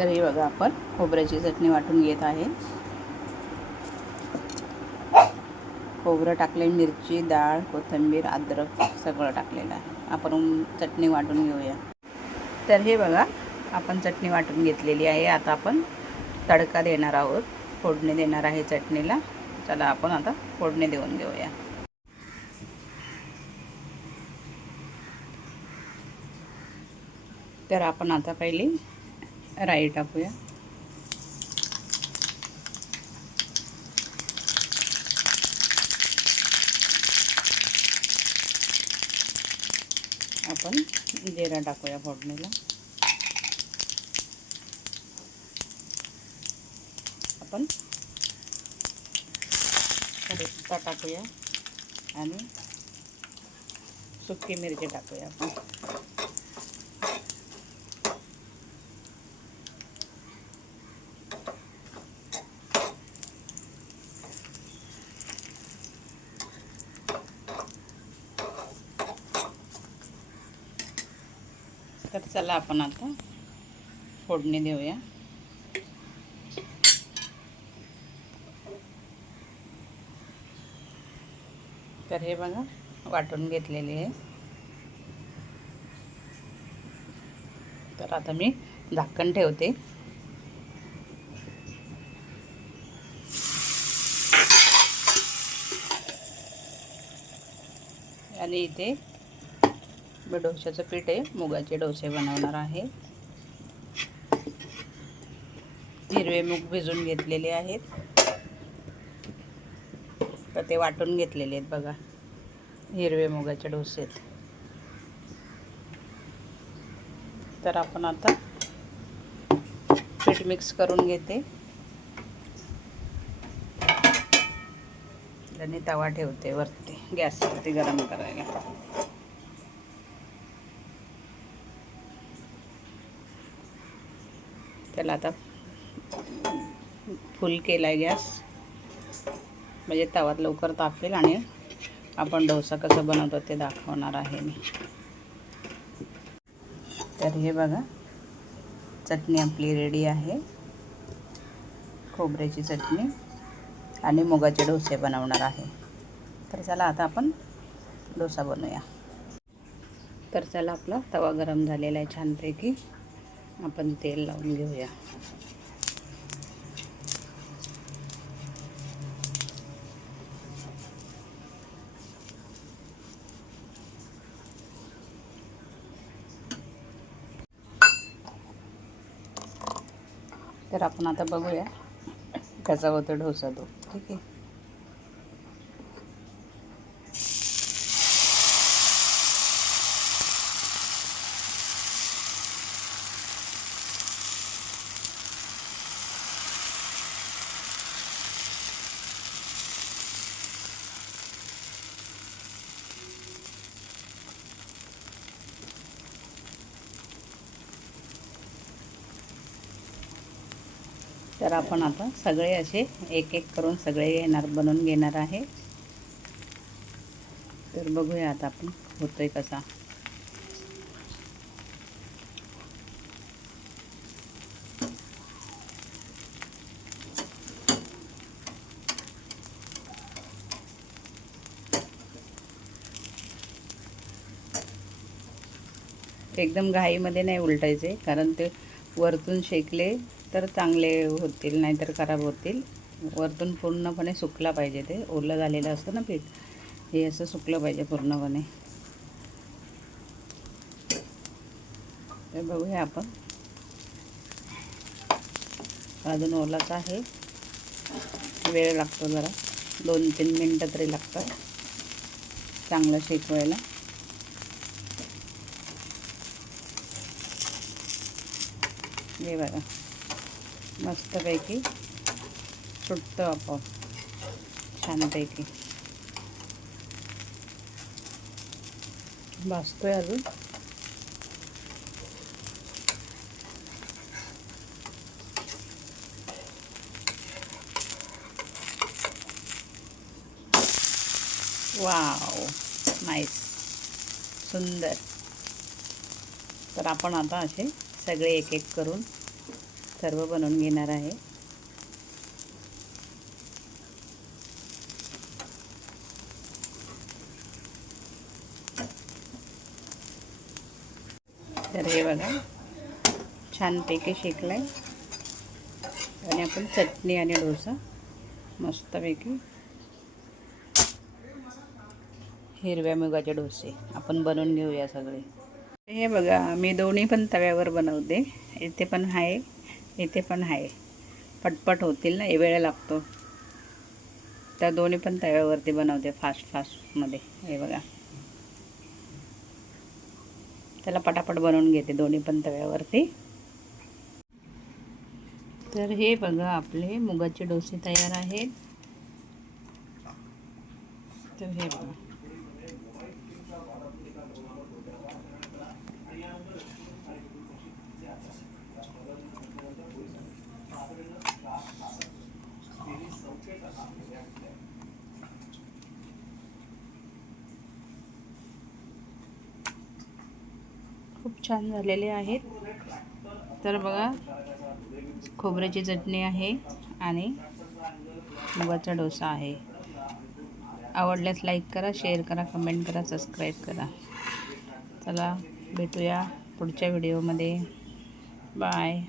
तर हे बघा, आपण खोबऱ्याची चटणी वाटून घेत आहे. खोबरं टाकले, मिरची, डाळ, कोथिंबीर, अद्रक सगळं टाकलेलं आहे. आपण चटणी वाटून घेऊया. तर हे बघा, आपण चटणी वाटून घेतलेली आहे. आता आपण तडका देणार आहोत, फोडणी देणार आहे चटणीला. चला आपण आता फोडणी देऊन घेऊया. तर आपण आता पहिली राई टाकूया. आपण जिरा टाकूया फोडणीला. आपण कढीपत्ता टाकूया आणि सुकी मिरची टाकूया आपण. तर चला आपण आता फोडणी देऊया. तर हे बघा, वाटून घेतलेली आहे. तर आता मी झाकण ठेवते. आणि इथे डोश्याचं पीठ आहे, मुगाचे डोसे बनवणार आहे. हिरवे मूग भिजून घेतलेले आहेत, तर ते वाटून घेतलेले आहेत बघा, हिरवे मुगाचे डोसे. तर आपण आता पीठ मिक्स करून घेते आणि तवा ठेवते वरती गॅसवरती गरम करायला. त्याला आता फुल केलाय गॅस, म्हणजे तवा लवकर तापेल आणि आपण डोसा कसा बनवतो ते दाखवणार आहे मी. तर हे बघा, चटणी आपली रेडी आहे. खोबऱ्याची चटणी आणि मुगाचे डोसे बनवणार आहे. तर चला आता आपण डोसा बनवूया. तर चला, आपला तवा गरम झालेला आहे छानपैकी. आपण तेल लावून घेऊया. तर आपण आता बघूया कसा होतो डोसा तो. ठीक आहे. तर आपण आता सगळे असे एक एक करून सगळे बनवून घेणार आहे. तर बघूया आता आपण होतोय कसा. एकदम घाईमध्ये नाही उलटायचे, कारण ते वरतून शेकले तर चांगले होतील, नाहीतर खराब होतील. वरतून पूर्णपणे सुकला पाहिजे, ते ओलं झालेलं असतं ना पीठ, हे असं सुकलं पाहिजे पूर्णपणे. तर बघूया आपण. अजून ओलाच आहे, वेळ लागतो जरा, 2-3 मिनटं तरी लागतात चांगलं शेकवायला. हे बघा, मस्तपैकी सुटतं आपोआप छानपैकी. भाजतोय अजून. वाव, नाईस, सुंदर. तर आपण आता असे सगळे एक एक करून सर्व बनवून घेणार आहे. तर हे बघा छानपैकी शेकलाय आणि आपण चटणी आणि डोसा मस्तपैकी हिरव्या मुगाचे डोसे आपण बनवून घेऊया सगळे. हे बघा मी दोन्ही पण तव्यावर बनवते. इथे पण आहे, इथे पण आहे. पटपट होतील ना, वेळ लागतो. तर दोन्ही पण तव्यावरती बनवते फास्टमध्ये. हे बघा त्याला पटापट बनवून घेते दोन्ही पण तव्यावरती. तर हे बघा आपले मुगाचे डोसे तयार आहेत. तर हे बघा खूप छान झालेले आहेत. तर बघा खोबऱ्याची चटणी आहे आणि मुगाचा डोसा आहे. आवडल्यास लाईक करा, शेअर करा, कमेंट करा, सबस्क्राईब करा. चला भेटूया पुढच्या व्हिडिओमध्ये. बाय.